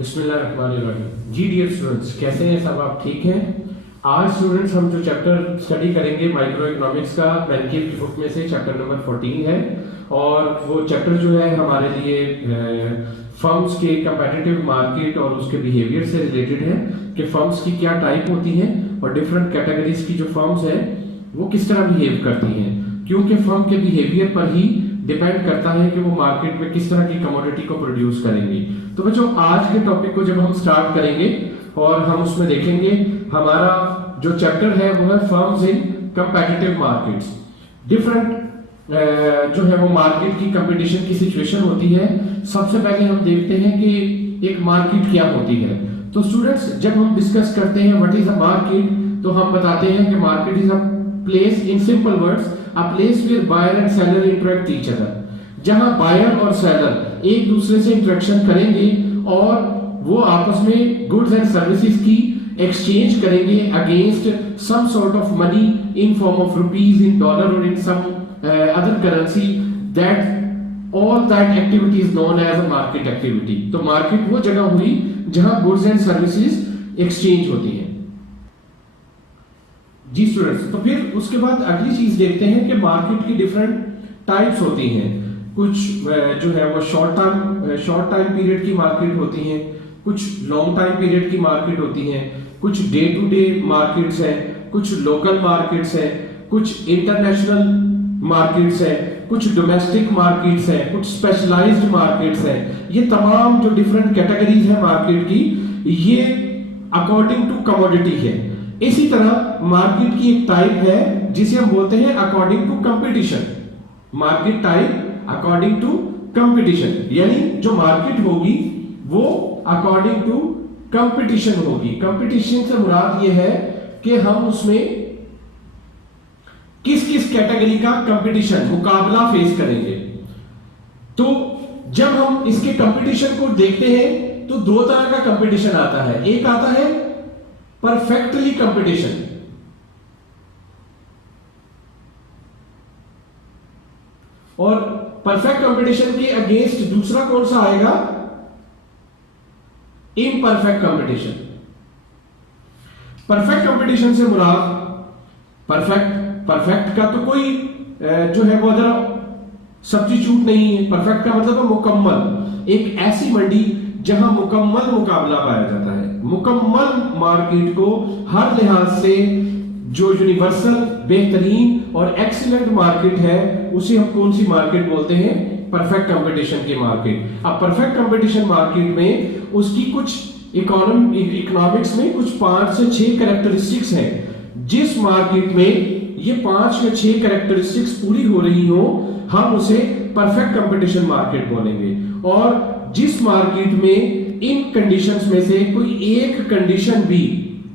बिस्मिल्लाहिर्रहमानिर्रहीम। जी dear students, कैसे हैं सब? आप ठीक हैं? आज स्टूडेंट्स हम जो चैप्टर स्टडी करेंगे माइक्रो इकोनॉमिक्स का, मैलिक की बुक में से चैप्टर नंबर 14 है। और वो चैप्टर जो है हमारे लिए फर्म्स के कंपेटिटिव मार्केट और उसके बिहेवियर से रिलेटेड है कि फर्म्स की क्या टाइप होती हैं और डिफरेंट कैटेगरीज की जो फर्म्स है वो किस तरह बिहेव करती हैं, क्योंकि फर्म के बिहेवियर पर ही डिपेंड करता है कि वो मार्केट में किस तरह की कमोडिटी को प्रोड्यूस करेंगे। तो बच्चों, आज के टॉपिक को जब हम स्टार्ट करेंगे और हम उसमें देखेंगे, हमारा जो चैप्टर है वो है फर्म्स इन कंपेटिटिव मार्केट्स। डिफरेंट जो है वो मार्केट की कंपटीशन की सिचुएशन होती है। सबसे पहले हम देखते हैं कि एक मार्केट क्या होती है। तो स्टूडेंट्स, जब हम डिस्कस करते हैं व्हाट इज अ मार्केट, तो हम बताते हैं कि market is a place, in simple words, a place where buyer and seller interact each other, जहां बायर और सेलर एक दूसरे से इंटरेक्शन करेंगे और वो आपस में गुड्स एंड सर्विसेज की एक्सचेंज करेंगे against some sort of money in form of rupees, in dollar और in some other currency. That all that activity is known as a market activity. तो मार्केट वो जगह हुई जहां गुड्स एंड सर्विसेज एक्सचेंज होती है। जी students, तो फिर उसके बाद अगली चीज देखते हैं कि मार्केट की डिफरेंट टाइप्स होती हैं। कुछ जो है वो शॉर्ट टाइम पीरियड की मार्केट होती हैं, कुछ लॉन्ग टाइम पीरियड की मार्केट होती हैं, कुछ डे टू डे मार्केट्स हैं, कुछ लोकल मार्केट्स हैं, कुछ इंटरनेशनल मार्केट्स हैं, कुछ डोमेस्टिक मार्केट्स हैं, कुछ स्पेशलाइज्ड मार्केट्स हैं। ये तमाम जो डिफरेंट कैटेगरीज है मार्केट की, ये अकॉर्डिंग टू कमोडिटी है। इसी तरह मार्केट की एक टाइप है जिसे हम बोलते हैं according to competition. Market type according to competition, यानी जो मार्केट होगी वो अकॉर्डिंग टू कंपटीशन होगी। कंपटीशन से मुराद ये है कि हम उसमें किस किस कैटेगरी का कंपटीशन, मुकाबला फेस करेंगे। तो जब हम इसके कंपटीशन को देखते हैं तो दो तरह का कंपटीशन आता है। एक आता है परफेक्टली कंपटीशन, और परफेक्ट कंपटीशन के अगेंस्ट दूसरा कौन सा आएगा? Imperfect competition. परफेक्ट कंपटीशन से मुराद, परफेक्ट का तो कोई जो है वो अदर सब्स्टिट्यूट नहीं है। परफेक्ट का मतलब है मुकम्मल। एक ऐसी मंडी जहां मुकम्मल मुकाबला पाया जाता है। मुकम्मल मार्केट को हर लिहाज से जो यूनिवर्सल, बेहतरीन और एक्सीलेंट मार्केट है, उसे हम कौन सी मार्केट बोलते हैं? परफेक्ट कंपटीशन की मार्केट। अब परफेक्ट कंपटीशन मार्केट में उसकी कुछ इकोनॉमिक्स में कुछ 5 से 6 कैरेक्टरिस्टिक्स हैं। जिस मार्केट में ये 5 या 6 कैरेक्टरिस्टिक्स पूरी हो रही हो, हम उसे परफेक्ट कंपटीशन मार्केट बोलेंगे। और जिस मार्केट में इन कंडीशंस में से कोई एक कंडीशन भी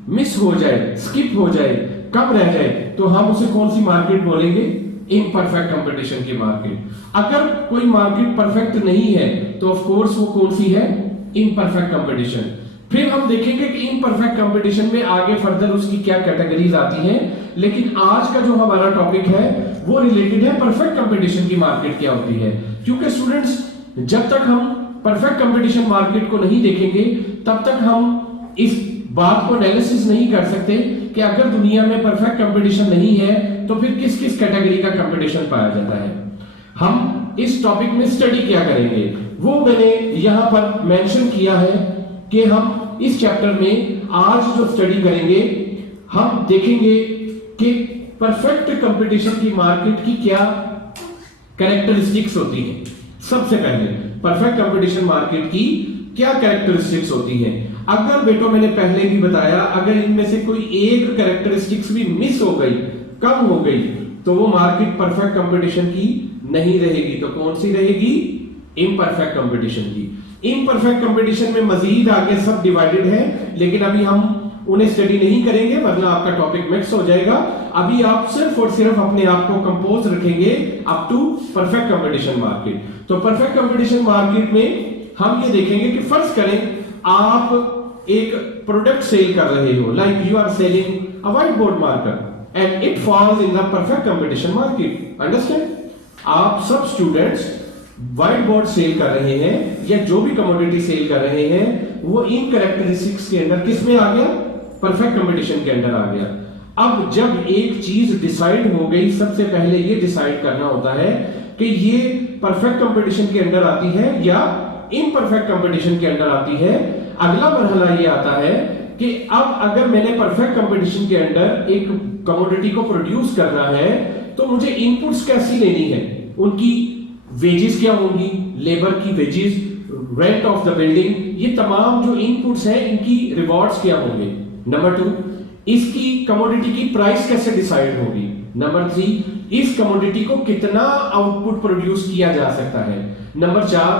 मिस हो जाए, स्किप हो जाए, कम रह जाए, तो हम उसे कौन सी मार्केट बोलेंगे? इम्परफेक्ट कंपटीशन की मार्केट। अगर कोई मार्केट परफेक्ट नहीं है तो ऑफ कोर्स वो कौन सी है? Imperfect competition. फिर हम देखेंगे कि इम्परफेक्ट कंपटीशन में आगे फर्दर उसकी क्या कैटेगरीज आती हैं। लेकिन आज का जो हमारा टॉपिक है वो रिलेटेड है परफेक्ट कंपटीशन की मार्केट क्या होती है। क्योंकि स्टूडेंट्स, जब तक हम परफेक्ट कंपटीशन मार्केट को नहीं देखेंगे तब तक हम इस बात को एनालिसिस नहीं कर सकते कि अगर दुनिया में परफेक्ट कंपटीशन नहीं है तो फिर किस किस कैटेगरी का कंपटीशन पाया जाता है। हम इस टॉपिक में स्टडी क्या करेंगे वो मैंने यहां पर मेंशन किया है कि हम इस चैप्टर में आज जो स्टडी करेंगे, हम देखेंगे कि परफेक्ट कंपटीशन की मार्केट की क्या कैरेक्टरिस्टिक्स होती हैं। सबसे पहले परफेक्ट कंपटीशन मार्केट की क्या कैरेक्टरिस्टिक्स होती हैं। अगर बेटो, मैंने पहले भी बताया, अगर इनमें से कोई एक कैरेक्टरिस्टिक्स भी मिस हो गई, कम हो गई, तो वो मार्केट परफेक्ट कंपटीशन की नहीं रहेगी। तो कौन सी रहेगी? इम्परफेक्ट कंपटीशन की। इम्परफेक्ट कंपटीशन में मजीद आगे सब डिवाइडेड है, लेकिन अभी हम उन्हें स्टडी नहीं करेंगे वरना आपका टॉपिक मिक्स हो जाएगा। अभी आप सिर्फ और सिर्फ अपने आप को कंपोज रखेंगे up to perfect competition market. तो परफेक्ट कंपटीशन मार्केट में हम ये देखेंगे कि फर्ज करें आप एक प्रोडक्ट सेल कर रहे हो, like you are selling a whiteboard marker and it falls in the perfect competition market. Understand? आप सब स्टूडेंट्स व्हाइट बोर्ड सेल कर रहे हैं या जो भी कमोडिटी सेल कर रहे हैं वो इन कैरेक्टरिस्टिक्स के अंदर किस में आ गया, परफेक्ट कंपटीशन के अंदर आ गया। अब जब एक चीज डिसाइड हो गई, सबसे पहले ये डिसाइड करना होता है कि ये परफेक्ट कंपटीशन के अंदर आती है या इम्परफेक्ट कंपटीशन के अंदर आती है। अगला मरहला ये आता है कि अब अगर मैंने परफेक्ट कंपटीशन के अंदर एक कमोडिटी को प्रोड्यूस करना है तो मुझे इनपुट्स कैसी लेनी है, उनकी वेजेस क्या होंगी, लेबर की wages, rent of the building, ये तमाम जो इनपुट्स हैं इनकी रिवॉर्ड्स क्या होंगे। नंबर 2, इसकी कमोडिटी की प्राइस कैसे डिसाइड होगी। नंबर 3, इस कमोडिटी को कितना आउटपुट प्रोड्यूस किया जा सकता है। नंबर 4,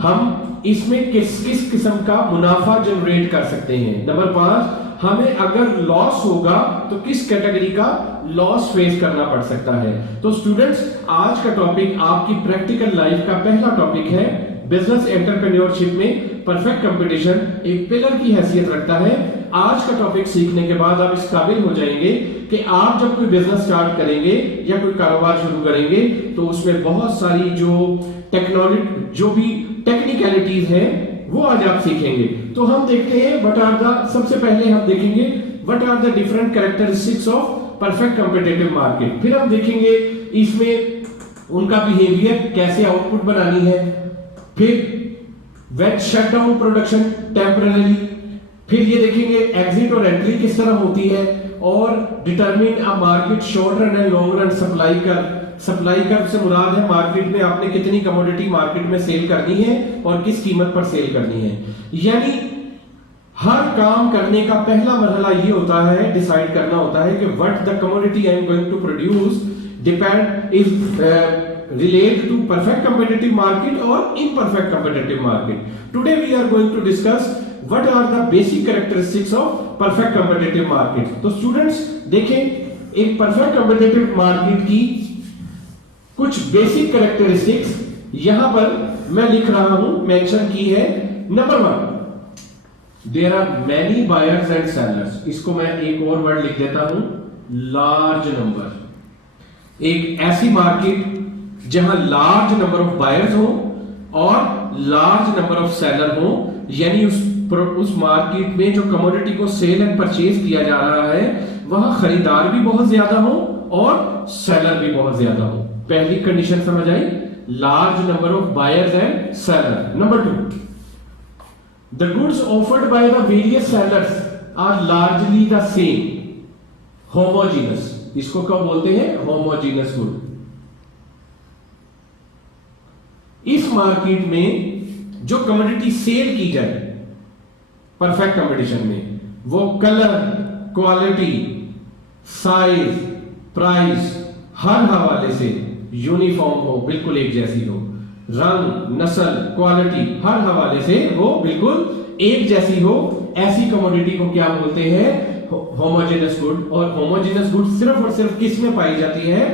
हम इसमें किस किस किस्म का मुनाफा जनरेट कर सकते हैं। नंबर 5, हमें अगर लॉस होगा तो किस कैटेगरी का लॉस फेस करना पड़ सकता है। तो स्टूडेंट्स, आज का टॉपिक आपकी प्रैक्टिकल लाइफ का पहला टॉपिक है। बिजनेस एंटरप्रेन्योरशिप में परफेक्ट कंपटीशन एक पिलर की हैसियत रखता है। आज का टॉपिक सीखने के बाद आप इस काबिल हो जाएंगे कि आप जब कोई बिजनेस स्टार्ट करेंगे या कोई कारोबार शुरू करेंगे तो उसमें बहुत सारी जो टेक्नोलॉजी, जो भी टेक्निकलिटीज हैं वो आज आप सीखेंगे। तो हम देखते हैं सबसे पहले हम देखेंगे what are the different characteristics of perfect competitive market. फिर हम देखेंगे इसमें उनका बिहेवियर, कैसे आउटपुट बनानी है। फिर when shut down production temporary. फिर ये देखेंगे एग्जिट और एंट्री किस तरह होती है, और determine a market short run and long run supply curve. Supply curve से मुराद है मार्केट में आपने कितनी कमोडिटी मार्केट में सेल करनी है और किस कीमत पर सेल करनी है। यानी हर काम करने का पहला मरहला ये होता है, डिसाइड करना होता है कि what the commodity I am going to produce depend is relate to perfect competitive market or imperfect competitive market. Today we are going to discuss what are the basic characteristics of perfect competitive market. तो students देखें, एक perfect competitive market की कुछ basic characteristics यहां पर मैं लिख रहा हूं, मेंशन की है। Number 1, there are many buyers and sellers. इसको मैं एक और वर्ड लिख देता हूं, large number। एक ऐसी मार्केट जहां लार्ज नंबर ऑफ बायर्स हो और लार्ज नंबर ऑफ सेलर हो, यानी उस मार्केट में जो कमोडिटी को सेल एंड परचेज किया जा रहा है वहां खरीदार भी बहुत ज्यादा हो और सेलर भी बहुत ज्यादा हो। पहली कंडीशन समझ आई, large number of buyers and seller. Number 2, the goods offered by the various sellers are largely the same, homogeneous. इसको क्या बोलते हैं, होमोजीनस गुड। इस मार्केट में जो कमोडिटी सेल की जाए परफेक्ट कंपटीशन में, वो कलर, क्वालिटी, साइज, प्राइस हर हवाले से यूनिफॉर्म हो, बिल्कुल एक जैसी हो। रंग, नस्ल, क्वालिटी हर हवाले से वो बिल्कुल एक जैसी हो। ऐसी कमोडिटी को क्या बोलते हैं, होमोजेनस गुड। और होमोजेनस गुड सिर्फ और सिर्फ किस में पाई जाती है,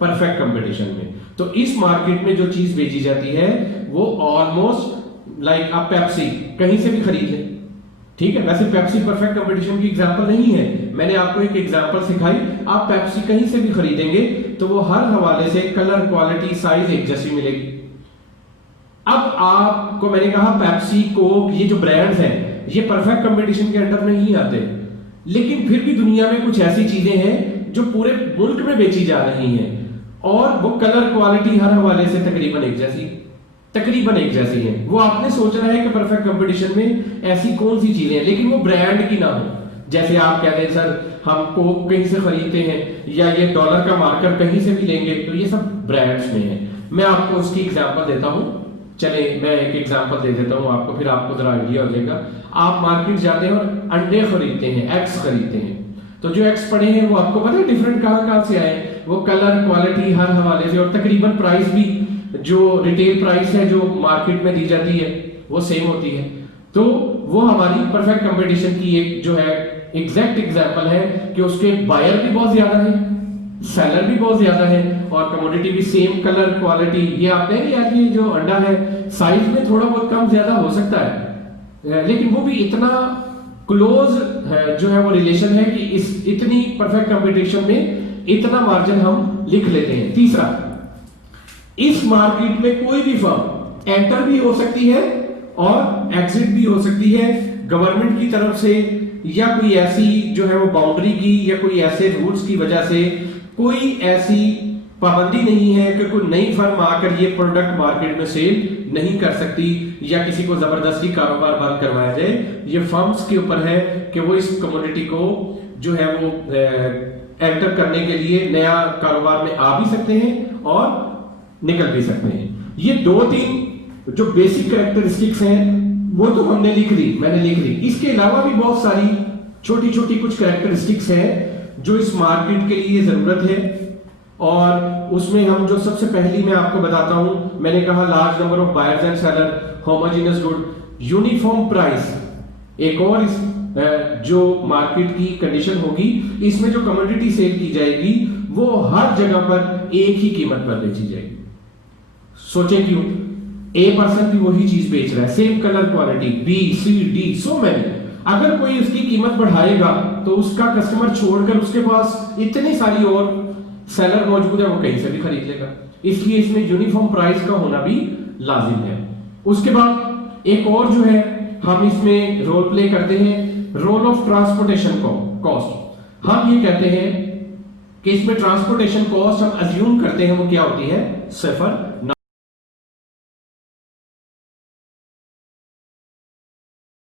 परफेक्ट कंपटीशन में। तो इस मार्केट में जो चीज बेची जाती है वो ऑलमोस्ट लाइक आप पेप्सी कहीं से भी खरीद लें, ठीक है। वैसे पेप्सी परफेक्ट कंपटीशन की एग्जांपल नहीं है, मैंने आपको एक एग्जांपल सिखाई। आप पेप्सी कहीं से भी खरीदेंगे तो वो हर हवाले से कलर, क्वालिटी, साइज एक जैसी मिलेगी। अब आपको मैंने कहा पेप्सी, कोक, ये जो ब्रांड्स हैं ये परफेक्ट कंपटीशन के अंडर नहीं आते, लेकिन फिर भी दुनिया में कुछ ऐसी चीजें हैं जो पूरे मुल्क में बेची जा रही हैं और वो कलर, क्वालिटी हर हवाले से तकरीबन एक जैसी है। वो आपने सोचना है कि परफेक्ट कंपटीशन में ऐसी कौन सी चीजें हैं, लेकिन वो ब्रांड की ना हो। जैसे आप कहते हैं सर हम कोक कहीं से खरीदते हैं या ये डॉलर का मार्कर कहीं से भी लेंगे, तो ये सब ब्रांड्स में है। मैं आपको उसकी एग्जांपल देता हूं, चले मैं एक एग्जांपल दे देता हूं आपको, फिर आपको जरा आइडिया हो जाएगा। आप मार्केट जाते हैं और अंडे खरीदते हैं, एग्स खरीदते हैं, तो जो एग्स पड़े हैं वो आपको पता है डिफरेंट कहां से आए, वो कलर, क्वालिटी हर हवाले से, और तकरीबन प्राइस भी जो रिटेल प्राइस है जो मार्केट में दी जाती है वो सेम होती है। तो वो हमारी परफेक्ट कंपटीशन की एक जो है एग्जैक्ट एग्जांपल है कि उसके बायर भी बहुत ज्यादा है, सेलर भी बहुत ज्यादा है और कमोडिटी भी सेम, कलर, क्वालिटी। ये आप कहेंगे यार ये जो अंडा है साइज में थोड़ा बहुत कम ज्यादा हो सकता है, लेकिन वो भी इतना क्लोज जो है वो रिलेशन है कि इस इतनी परफेक्ट कंपटीशन में इतना मार्जिन हम लिख लेते हैं। तीसरा, इस मार्केट में कोई भी फर्म एंटर भी हो सकती है और एग्जिट भी हो सकती है, गवर्नमेंट की तरफ से या कोई ऐसी जो है वो बाउंड्री की या कोई ऐसे रूल्स की वजह से कोई ऐसी पाबंदी नहीं है कि कोई नई फर्म आकर ये प्रोडक्ट मार्केट में सेल नहीं कर सकती या किसी को जबरदस्ती कारोबार बंद करवाया जाए। ये फर्म्स के ऊपर है कि वो इस कमोडिटी को जो है वो एंटर करने के लिए नया कारोबार में आ भी सकते हैं और निकल भी सकते हैं। ये 2-3 जो बेसिक कैरेक्टरिस्टिक्स हैं वो तो हमने लिख ली, मैंने लिख ली। इसके अलावा भी बहुत सारी छोटी छोटी कुछ कैरेक्टरिस्टिक्स हैं जो इस मार्केट के लिए जरूरत है, और उसमें हम जो सबसे पहली मैं आपको बताता हूं, मैंने कहा large number of buyers and seller, homogeneous good, uniform price. एक और इस जो मार्केट की कंडीशन होगी, इसमें जो कमोडिटी सेल की जाएगी वो हर जगह पर एक ही कीमत पर बेची जाएगी। सोचें क्यों? ए पर्सन भी वही चीज बेच रहा है, same colour quality, B C D so many. अगर कोई उसकी कीमत बढ़ाएगा तो उसका कस्टमर छोड़कर उसके पास इतनी सारी और सेलर मौजूद है, वो कहीं से भी खरीद लेगा। इसलिए इसमें यूनिफॉर्म प्राइस का होना भी लाजिम है। उसके बाद एक और जो है हम इसमें रोल प्ले करते हैं, रोल ऑफ ट्रांसपोर्टेशन कॉस्ट। हम ये कहते हैं कि इसमें ट्रांसपोर्टेशन कॉस्ट हम अज्यूम करते हैं वो क्या होती है, 0।